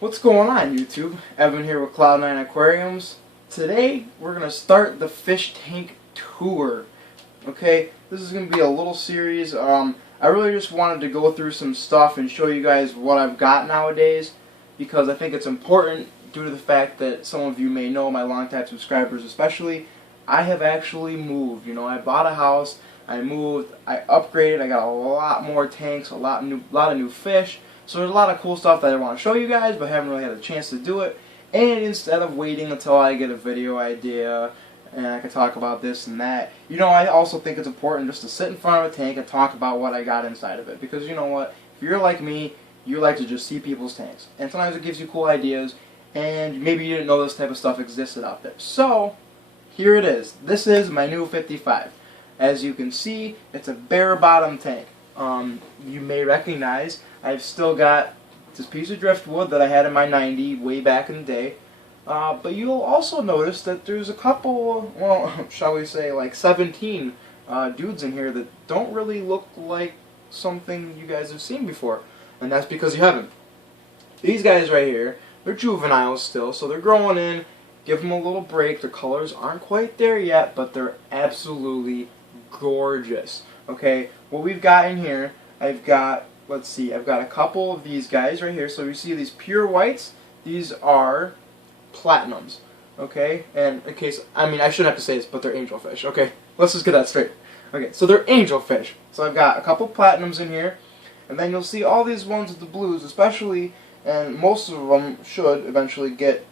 What's going on, YouTube? Evan here with Cloud9 Aquariums. Today we're going to start the fish tank tour. Okay, this is going to be a little series. I really just wanted to go through some stuff and show you guys what I've got nowadays, because I think it's important due to the fact that some of you may know, my longtime subscribers especially, I have actually moved. You know, I bought a house, I moved, I upgraded, I got a lot more tanks, a lot of new fish. So there's a lot of cool stuff that I want to show you guys, but haven't really had a chance to do it. And instead of waiting until I get a video idea and I can talk about this and that, you know, I also think it's important just to sit in front of a tank and talk about what I got inside of it. Because you know what, if you're like me, you like to just see people's tanks. And sometimes it gives you cool ideas, and maybe you didn't know this type of stuff existed out there. So, here it is. This is my new 55. As you can see, it's a bare bottom tank. You may recognize I've still got this piece of driftwood that I had in my 90 way back in the day. But you'll also notice that there's a couple, well, shall we say like 17 dudes in here that don't really look like something you guys have seen before. And that's because you haven't. These guys right here, they're juveniles still, so they're growing in. Give them a little break. Their colors aren't quite there yet, but they're absolutely gorgeous. Okay, what we've got in here, I've got, let's see, I've got a couple of these guys right here. So you see these pure whites, these are platinums. Okay, and in case, I mean, I shouldn't have to say this, but they're angelfish. Okay, let's just get that straight. Okay, so they're angelfish. So I've got a couple platinums in here, and then you'll see all these ones with the blues, especially, and most of them should eventually get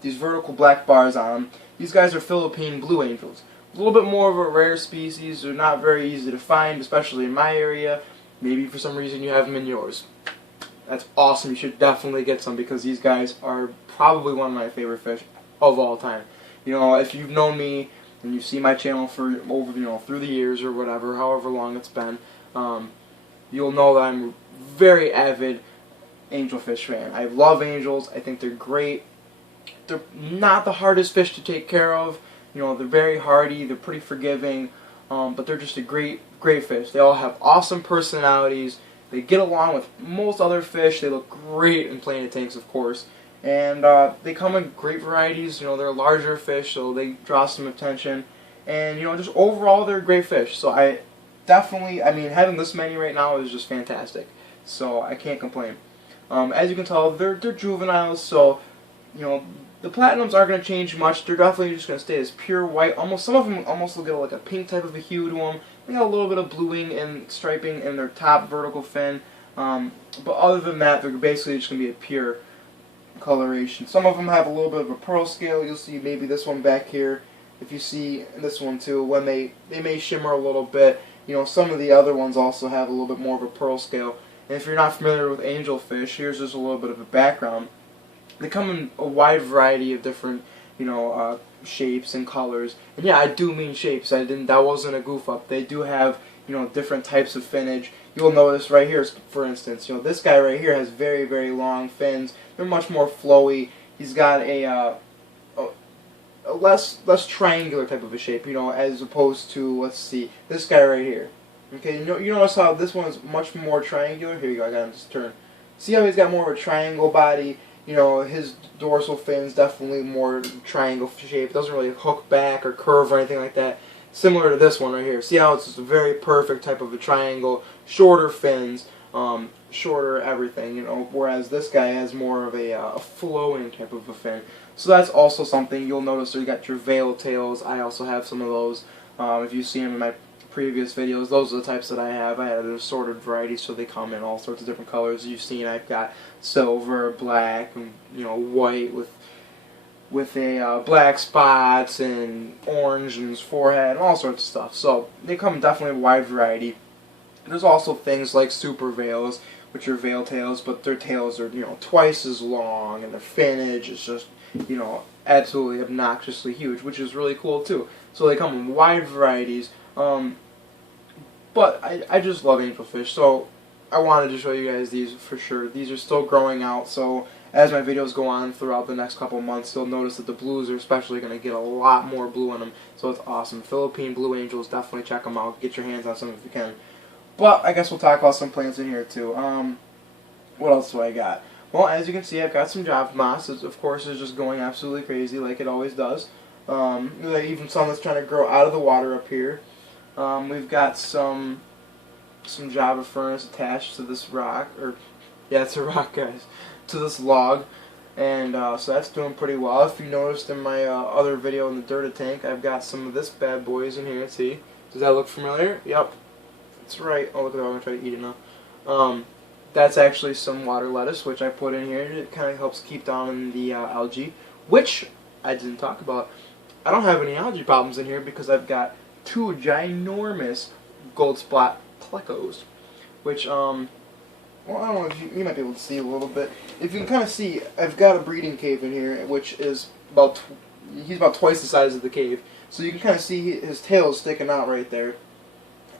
these vertical black bars on them. These guys are Philippine blue angels. A little bit more of a rare species. They're not very easy to find, especially in my area. Maybe for some reason you have them in yours. That's awesome. You should definitely get some, because these guys are probably one of my favorite fish of all time. You know, if you've known me and you've seen my channel for over, you know, through the years or whatever, however long it's been, you'll know that I'm a very avid angelfish fan. I love angels. I think they're great. They're not the hardest fish to take care of. You know, they're very hardy, they're pretty forgiving, but they're just a great fish. They all have awesome personalities. They get along with most other fish. They look great in planet tanks, of course. And they come in great varieties. You know, they're larger fish, so they draw some attention. And, you know, just overall, they're great fish. So I definitely, I mean, having this many right now is just fantastic. So I can't complain. As you can tell, they're juveniles, so, you know, the platinums aren't going to change much. They're definitely just going to stay as pure white. Almost, some of them almost will get like a pink type of a hue to them. They got a little bit of bluing and striping in their top vertical fin. But other than that, they're basically just going to be a pure coloration. Some of them have a little bit of a pearl scale. You'll see maybe this one back here. If you see this one too, when they may shimmer a little bit. You know, some of the other ones also have a little bit more of a pearl scale. And if you're not familiar with angelfish, here's just a little bit of a background. They come in a wide variety of different, you know, shapes and colors. And yeah, I do mean shapes. That wasn't a goof up. They do have, you know, different types of finnage. You'll notice right here, for instance, you know, this guy right here has very, very long fins. They're much more flowy. He's got a less triangular type of a shape, you know, as opposed to, let's see, this guy right here. Okay, you notice how this one is much more triangular? Here you go, I got him to turn. See how he's got more of a triangle body? You know, his dorsal fin's definitely more triangle shape. It doesn't really hook back or curve or anything like that. Similar to this one right here. See how it's just a very perfect type of a triangle. Shorter fins, shorter everything, you know. Whereas this guy has more of a flowing type of a fin. So that's also something you'll notice. You got your veil tails. I also have some of those. If you see them in my previous videos, those are the types that I have. I have assorted varieties, so they come in all sorts of different colors. You've seen I've got silver, black, and, you know, white with a black spots and orange in his forehead and all sorts of stuff. So they come definitely a wide variety. There's also things like super veils, which are veil tails, but their tails are, you know, twice as long, and their finnage is just, you know, absolutely obnoxiously huge, which is really cool too. So they come in wide varieties. But I just love angelfish, so I wanted to show you guys these for sure. These are still growing out, so as my videos go on throughout the next couple months, you'll notice that the blues are especially going to get a lot more blue in them, so it's awesome. Philippine blue angels, definitely check them out. Get your hands on some if you can. But I guess we'll talk about some plants in here too. What else do I got? Well, as you can see, I've got some Java moss. Of course, it's just going absolutely crazy like it always does. Even some that's trying to grow out of the water up here. We've got some Java ferns attached to this rock, or yeah, it's a rock, guys, to this log, and so that's doing pretty well. If you noticed in my other video in the Dirta tank, I've got some of this bad boys in here. See, does that look familiar? Yep, that's right. Oh, look at that! I'm gonna try to eat it now. That's actually some water lettuce, which I put in here. It kind of helps keep down the algae, which I didn't talk about. I don't have any algae problems in here because I've got two ginormous gold spot plecos, which well, I don't know if you might be able to see a little bit. If you can kind of see, I've got a breeding cave in here, which is he's about twice the size of the cave, so you can kind of see his tail is sticking out right there,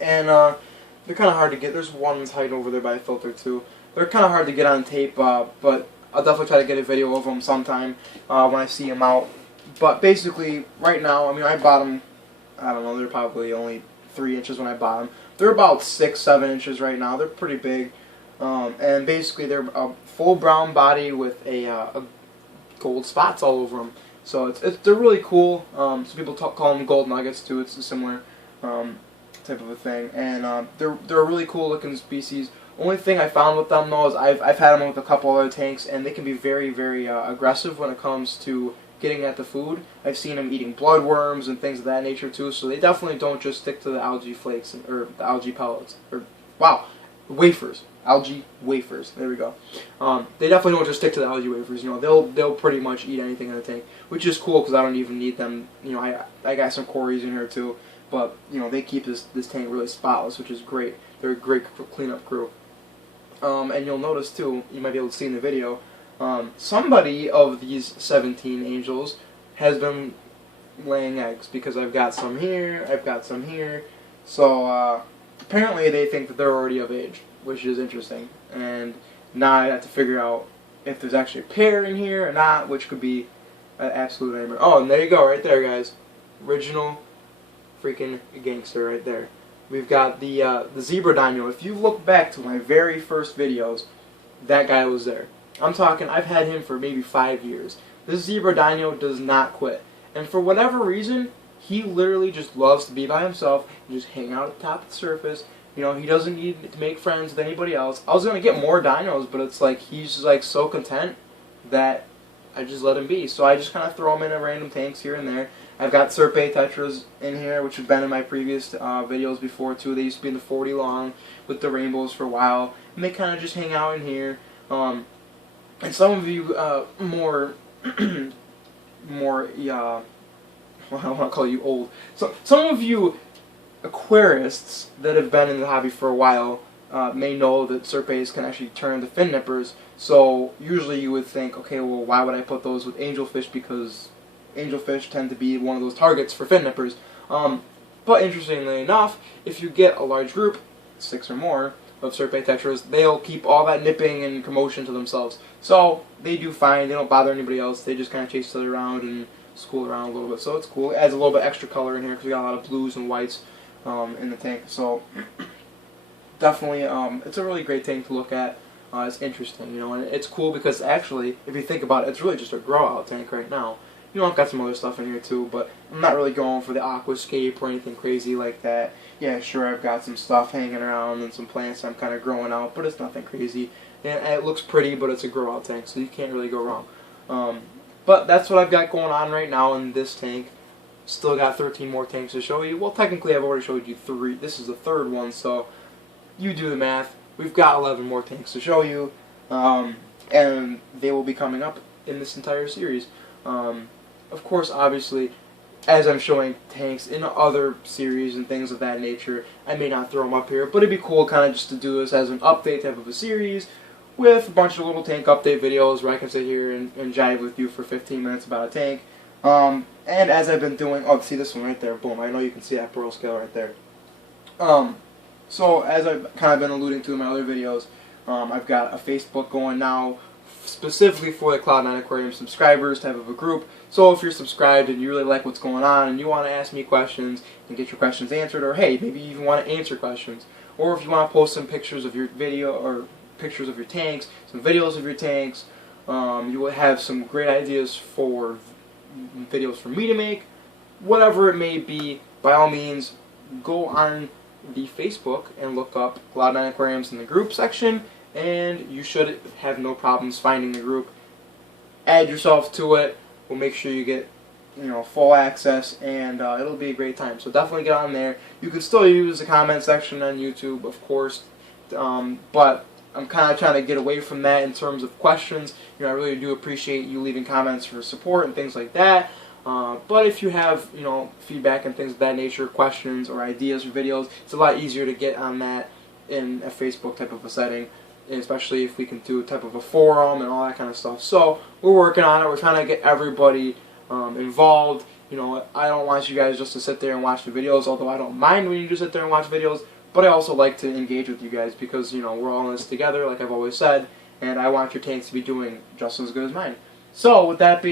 and they're kind of hard to get. There's one that's hiding over there by a filter too. They're kind of hard to get on tape, but I'll definitely try to get a video of them sometime when I see them out. But basically, right now, I mean, I bought them, I don't know, they're probably only 3 inches when I bought them. They're about 6-7 inches right now. They're pretty big. And basically, they're a full brown body with a gold spots all over them. So they're really cool. Some people call them gold nuggets too. It's a similar type of a thing. And they're a really cool looking species. Only thing I found with them though is I've had them with a couple other tanks, and they can be very, very aggressive when it comes to getting at the food. I've seen them eating bloodworms and things of that nature too, so they definitely don't just stick to the algae flakes or the algae pellets. Or wow, wafers, algae wafers. There we go. They definitely don't just stick to the algae wafers. You know, they'll pretty much eat anything in the tank, which is cool because I don't even need them. You know, I got some cories in here too, but you know they keep this tank really spotless, which is great. They're a great cleanup crew. And you'll notice too, you might be able to see in the video. Somebody of these 17 angels has been laying eggs because I've got some here, I've got some here. So apparently they think that they're already of age, which is interesting. And now I have to figure out if there's actually a pair in here or not, which could be an absolute nightmare. Oh, and there you go, right there, guys. Original freaking gangster right there. We've got the zebra dino. If you look back to my very first videos, that guy was there. I'm talking, I've had him for maybe 5 years. This zebra dino does not quit. And for whatever reason, he literally just loves to be by himself and just hang out at the top of the surface. You know, he doesn't need to make friends with anybody else. I was going to get more dinos, but it's like he's just like so content that I just let him be. So I just kind of throw him in random tanks here and there. I've got Serpe tetras in here, which have been in my previous videos before too. They used to be in the 40 long with the rainbows for a while. And they kind of just hang out in here. And some of you more, well, I don't want to call you old. So some of you aquarists that have been in the hobby for a while may know that Serpes can actually turn into fin nippers. So usually you would think, okay, well, why would I put those with angelfish? Because angelfish tend to be one of those targets for fin nippers. But interestingly enough, if you get a large group, 6 or more, of Serpe tetras, they'll keep all that nipping and commotion to themselves. So they do fine. They don't bother anybody else. They just kind of chase each other around and school around a little bit. So it's cool. It adds a little bit extra color in here because we got a lot of blues and whites in the tank. So definitely, it's a really great tank to look at. It's interesting, you know, and it's cool because actually, if you think about it, it's really just a grow-out tank right now. You know, I've got some other stuff in here too, but I'm not really going for the aquascape or anything crazy like that. Yeah, sure, I've got some stuff hanging around and some plants I'm kind of growing out, but it's nothing crazy. And it looks pretty, but it's a grow-out tank, so you can't really go wrong. But that's what I've got going on right now in this tank. Still got 13 more tanks to show you. Well, technically, I've already showed you 3. This is the 3rd one, so you do the math. We've got 11 more tanks to show you, and they will be coming up in this entire series. Of course, obviously, as I'm showing tanks in other series and things of that nature, I may not throw them up here, but it'd be cool kind of just to do this as an update type of a series with a bunch of little tank update videos where I can sit here and jive with you for 15 minutes about a tank. And as I've been doing, oh, see this one right there, boom, I know you can see that pearl scale right there. So as I've kind of been alluding to in my other videos, I've got a Facebook going now specifically for the Cloud9 Aquarium subscribers type of a group. So if you're subscribed and you really like what's going on and you want to ask me questions and get your questions answered, or hey, maybe you even want to answer questions, or if you want to post some pictures of your video or pictures of your tanks, some videos of your tanks. You will have some great ideas for videos for me to make. Whatever it may be, by all means, go on the Facebook and look up Cloud9 Aquariums in the group section, and you should have no problems finding the group. Add yourself to it. We'll make sure you get full access, and it'll be a great time. So definitely get on there. You can still use the comment section on YouTube, of course, but I'm kind of trying to get away from that in terms of questions. I really do appreciate you leaving comments for support and things like that. But if you have feedback and things of that nature, questions or ideas for videos, it's a lot easier to get on that in a Facebook type of a setting, especially if we can do a type of a forum and all that kind of stuff. So we're working on it. We're trying to get everybody involved. I don't want you guys just to sit there and watch the videos, although I don't mind when you just sit there and watch videos, but I also like to engage with you guys because we're all in this together, like I've always said, and I want your tanks to be doing just as good as mine. So with that being